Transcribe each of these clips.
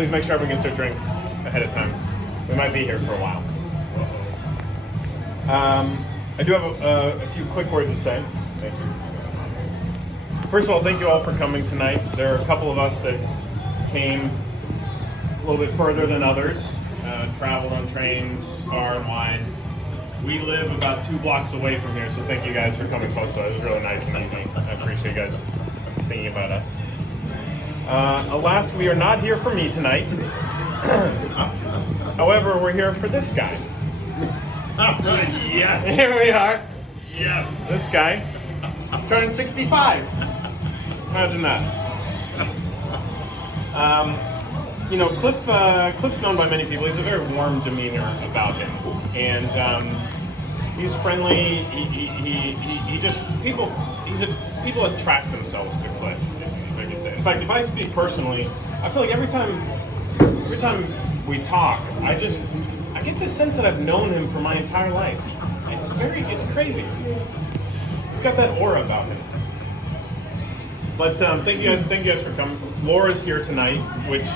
please make sure everyone gets their drinks ahead of time. We might be here for a while. I do have a few quick words to say. Thank you. First of all, thank you all for coming tonight. There are a couple of us that came a little bit further than others, traveled on trains far and wide. We live about 2 blocks away from here, so thank you guys for coming close to us. It was really nice and easy. I appreciate you guys thinking about us. Alas, we are not here for me tonight. However, we're here for this guy. Yeah. Here we are. Yes. This guy. He's turning 65. Imagine that. Cliff's known by many people. He's a very warm demeanor about him, and he's friendly. People attract themselves to Cliff, if I could say. In fact, if I speak personally, I feel like every time we talk, I get this sense that I've known him for my entire life. It's crazy. He's got that aura about him. But thank you guys for coming. Laura's here tonight, which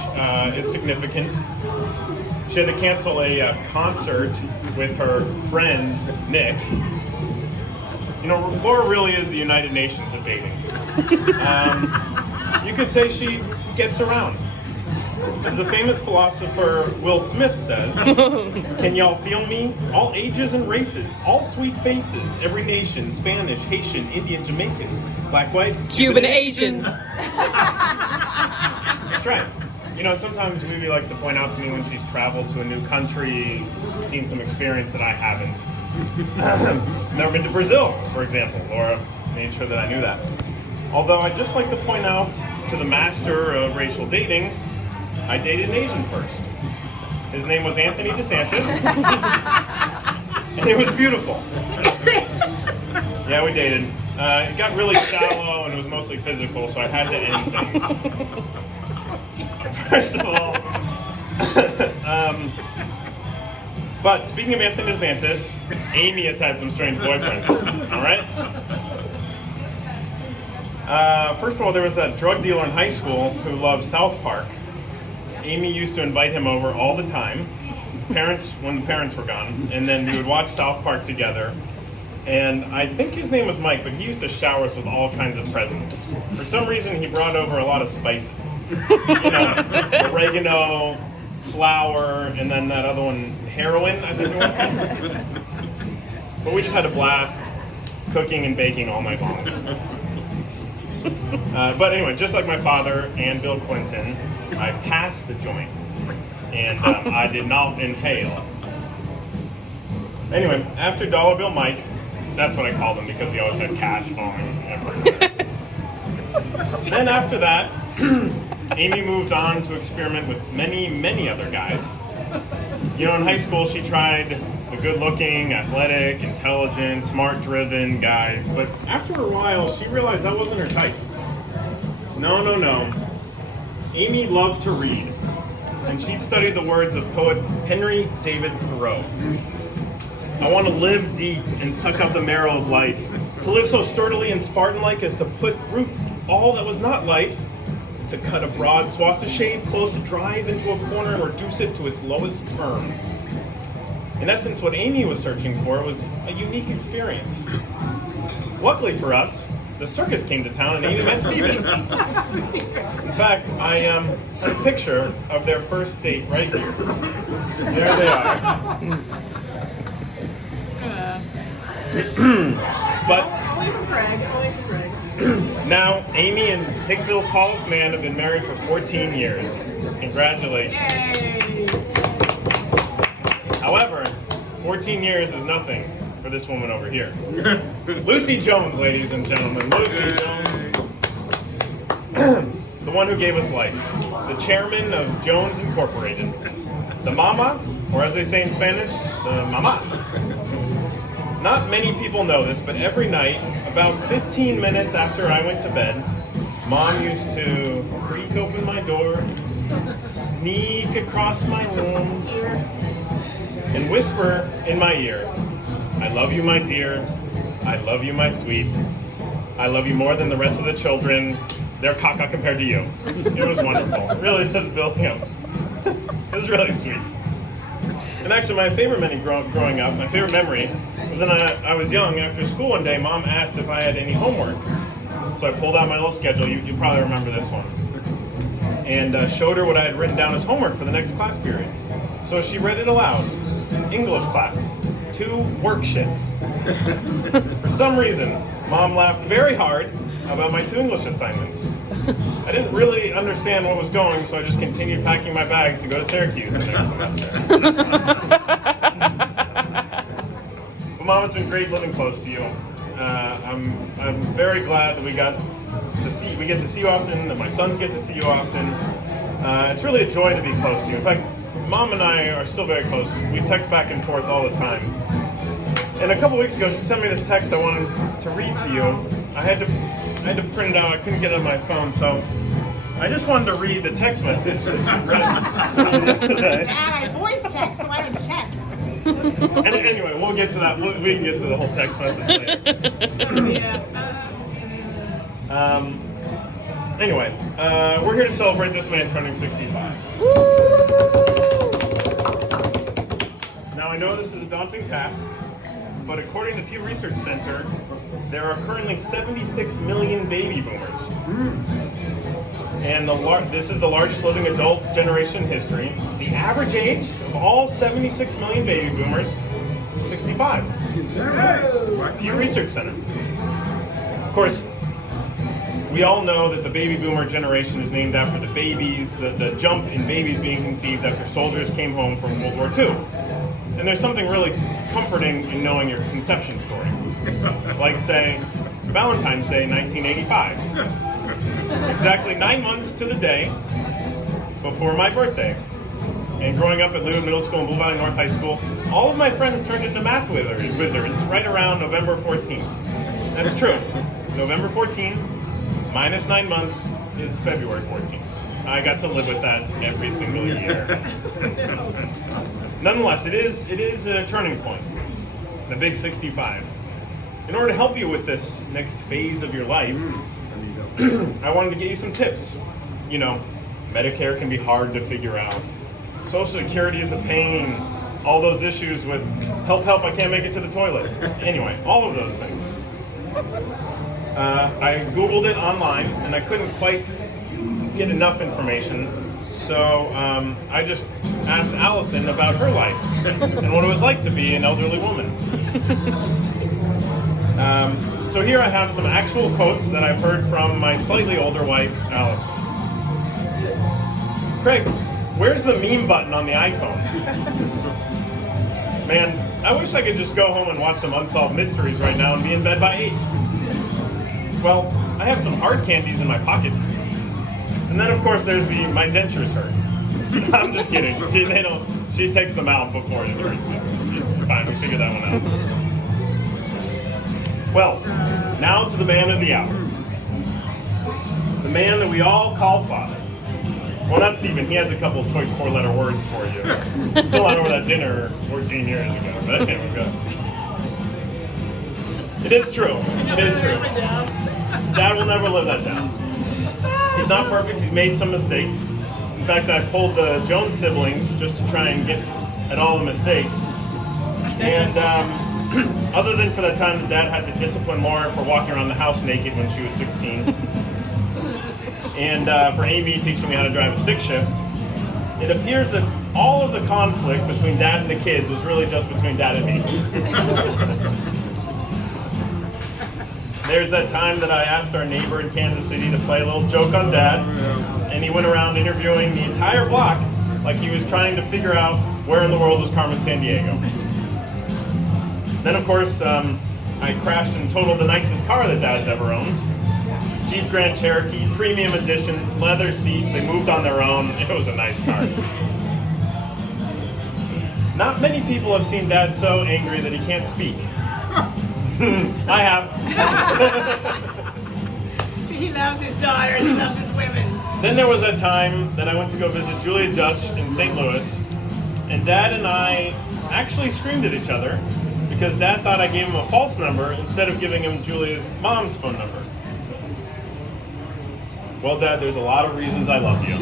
is significant. She had to cancel a concert with her friend Nick. You know, Laura really is the United Nations of dating. You could say she gets around. As the famous philosopher Will Smith says, "Can y'all feel me? All ages and races, all sweet faces, every nation, Spanish, Haitian, Indian, Jamaican, black, white, Cuban, Asian." That's right. You know, and sometimes Vivi likes to point out to me when she's traveled to a new country, seen some experience that I haven't. Never been to Brazil, for example. Laura made sure that I knew that. Although I'd just like to point out to the master of racial dating, I dated an Asian first. His name was Anthony DeSantis, and it was beautiful. Yeah, we dated. It got really shallow, and it was mostly physical, so I had to end things. First of all, but speaking of Anthony DeSantis, Amy has had some strange boyfriends. All right. First of all, there was that drug dealer in high school who loved South Park. Amy used to invite him over all the time, when the parents were gone, and then we would watch South Park together. And I think his name was Mike, but he used to shower us with all kinds of presents. For some reason, he brought over a lot of spices. You know, oregano, flour, and then that other one, heroin, I think it was. But we just had a blast cooking and baking all night long. But anyway, just like my father and Bill Clinton, I passed the joint, and I did not inhale. Anyway, after Dollar Bill Mike, that's what I called him because he always had cash falling everywhere. Then after that, Amy moved on to experiment with many, many other guys. You know, in high school, she tried the good-looking, athletic, intelligent, smart-driven guys, but after a while, she realized that wasn't her type. No. Amy loved to read, and she'd study the words of poet Henry David Thoreau. I want to live deep and suck out the marrow of life, to live so sturdily and Spartan-like as to put root all that was not life, to cut a broad swath, to shave close, to drive into a corner and reduce it to its lowest terms. In essence, what Amy was searching for was a unique experience. Luckily for us, the circus came to town and Amy met Stevie. In fact, I had a picture of their first date right here. There they are. But now, Amy and Hickville's tallest man have been married for 14 years. Congratulations. Yay. However, 14 years is nothing for this woman over here. Lucy Jones, ladies and gentlemen. Lucy Jones. The one who gave us life. The chairman of Jones Incorporated. The mama, or as they say in Spanish, the mama. Not many people know this, but every night, about 15 minutes after I went to bed, Mom used to creak open my door, sneak across my room, and whisper in my ear, "I love you, my dear. I love you, my sweet. I love you more than the rest of the children. They're caca compared to you." It was wonderful. Really just building up It was really sweet. And actually, my favorite memory growing up, my favorite memory, was when I was young. After school one day, Mom asked if I had any homework. So I pulled out my little schedule. You probably remember this one. And showed her what I had written down as homework for the next class period. So she read it aloud. English class. 2 work shits. For some reason, Mom laughed very hard about my 2 English assignments. I didn't really understand what was going, so I just continued packing my bags to go to Syracuse the next semester. But Mom, it's been great living close to you. I'm very glad that we get to see you often, that my sons get to see you often. It's really a joy to be close to you. In fact, Mom and I are still very close. We text back and forth all the time. And a couple weeks ago, she sent me this text I wanted to read to you. I had to print it out. I couldn't get it on my phone, so I just wanted to read the text message that she read to me the other day. Dad, I voice text, so I didn't check. And anyway, we'll get to that. We can get to the whole text message later. Anyway, we're here to celebrate this man turning 65. Now, I know this is a daunting task, but according to Pew Research Center, there are currently 76 million baby boomers. And this is the largest living adult generation in history. The average age of all 76 million baby boomers is 65. Pew Research Center. Of course, we all know that the baby boomer generation is named after the babies, the jump in babies being conceived after soldiers came home from World War II. And there's something really comforting in knowing your conception story. Like, say, Valentine's Day, 1985. Exactly 9 months to the day before my birthday. And growing up at Lewin Middle School and Blue Valley North High School, all of my friends turned into math wizards right around November 14. That's true. November 14 minus 9 months is February 14. I got to live with that every single year. Nonetheless, it is a turning point, the big 65. In order to help you with this next phase of your life, I wanted to get you some tips. You know, Medicare can be hard to figure out. Social Security is a pain. All those issues with help, I can't make it to the toilet. Anyway, all of those things. I Googled it online, and I couldn't quite get enough information. So I just asked Allison about her life and what it was like to be an elderly woman. So here I have some actual quotes that I've heard from my slightly older wife, Allison. Craig, where's the meme button on the iPhone? Man, I wish I could just go home and watch some Unsolved Mysteries right now and be in bed by 8. Well, I have some hard candies in my pocket. And then, of course, there's my dentures hurt. I'm just kidding. She takes them out before it hurts. It's fine. We figured that one out. Well, now to the man of the hour. The man that we all call Father. Well, not Stephen. He has a couple of choice 4-letter words for you. Still not over that dinner 14 years ago. But here we go. It is true. It is true. Dad will never live that down. He's not perfect. He's made some mistakes. In fact, I pulled the Jones siblings just to try and get at all the mistakes. And other than for that time that Dad had to discipline Laura for walking around the house naked when she was 16, and for Amy teaching me how to drive a stick shift, it appears that all of the conflict between Dad and the kids was really just between Dad and me. There's that time that I asked our neighbor in Kansas City to play a little joke on Dad, and he went around interviewing the entire block like he was trying to figure out where in the world was Carmen Sandiego. Then, of course, I crashed and totaled the nicest car that Dad's ever owned. Jeep Grand Cherokee, premium edition, leather seats, they moved on their own. It was a nice car. Not many people have seen Dad so angry that he can't speak. I have. He loves his daughters, he loves his women. Then there was a time that I went to go visit Julia Just in St. Louis, and Dad and I actually screamed at each other because Dad thought I gave him a false number instead of giving him Julia's mom's phone number. Well, Dad, there's a lot of reasons I love you.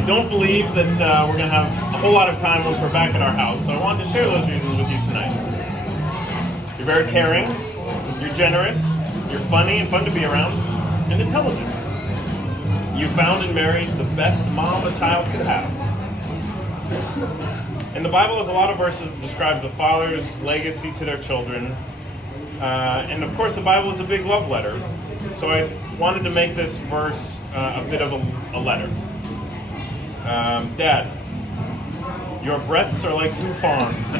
I don't believe that we're going to have a whole lot of time once we're back at our house, so I wanted to share those reasons with you tonight. You're very caring, you're generous, you're funny and fun to be around, and intelligent. You found and married the best mom a child could have. And the Bible has a lot of verses that describes a father's legacy to their children. And of course the Bible is a big love letter. So I wanted to make this verse a bit of a letter. Dad, your breasts are like two fawns.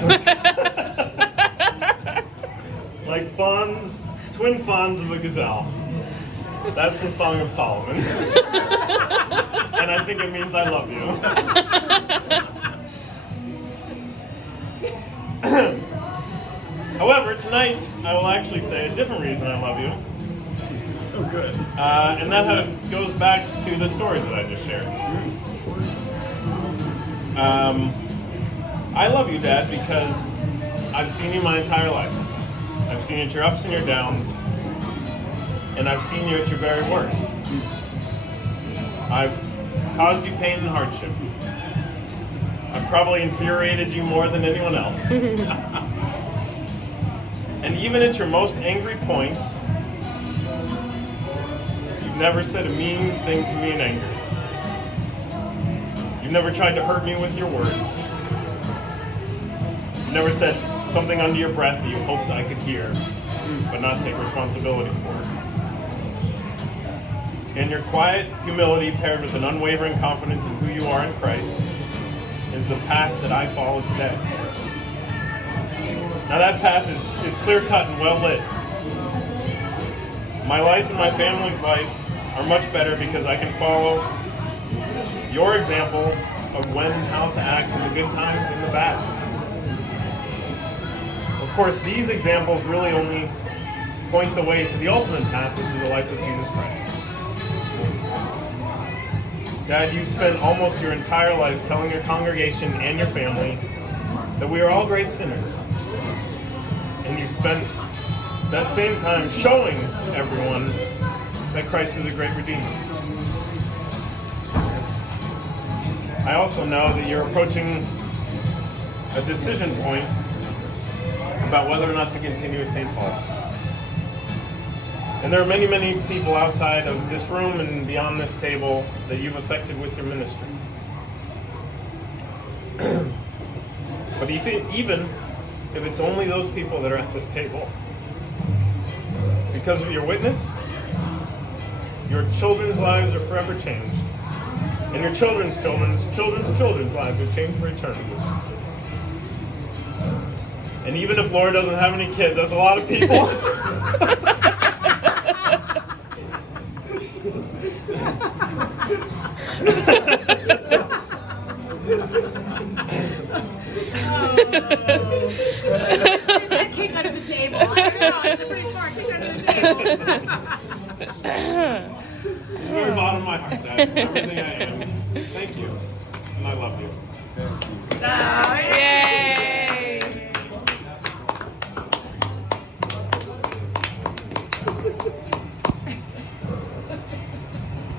Like fawns, twin fawns of a gazelle. That's from Song of Solomon. And I think it means I love you. However, tonight I will actually say a different reason I love you. Oh, good. And that goes back to the stories that I just shared. I love you, Dad, because I've seen you my entire life. I've seen you at your ups and your downs, and I've seen you at your very worst. I've caused you pain and hardship. I've probably infuriated you more than anyone else. And even at your most angry points, you've never said a mean thing to me in anger. You've never tried to hurt me with your words. You've never said something under your breath that you hoped I could hear, but not take responsibility for. And your quiet humility paired with an unwavering confidence in who you are in Christ is the path that I follow today. Now that path is clear-cut and well-lit. My life and my family's life are much better because I can follow your example of when and how to act in the good times and the bad. Of course, these examples really only point the way to the ultimate path, which is the life of Jesus Christ. Dad, you spent almost your entire life telling your congregation and your family that we are all great sinners. And you spent that same time showing everyone that Christ is a great Redeemer. I also know that you're approaching a decision point about whether or not to continue at St. Paul's. And there are many, many people outside of this room and beyond this table that you've affected with your ministry. But even if it's only those people that are at this table, because of your witness, your children's lives are forever changed. And your children's children's lives will change for eternity. And even if Laura doesn't have any kids, that's a lot of people. That cake under the table. I don't know. It's pretty far. Cake under the table. From the very bottom of my heart, Dad, for everything I am. Thank you. And I love you. Ah.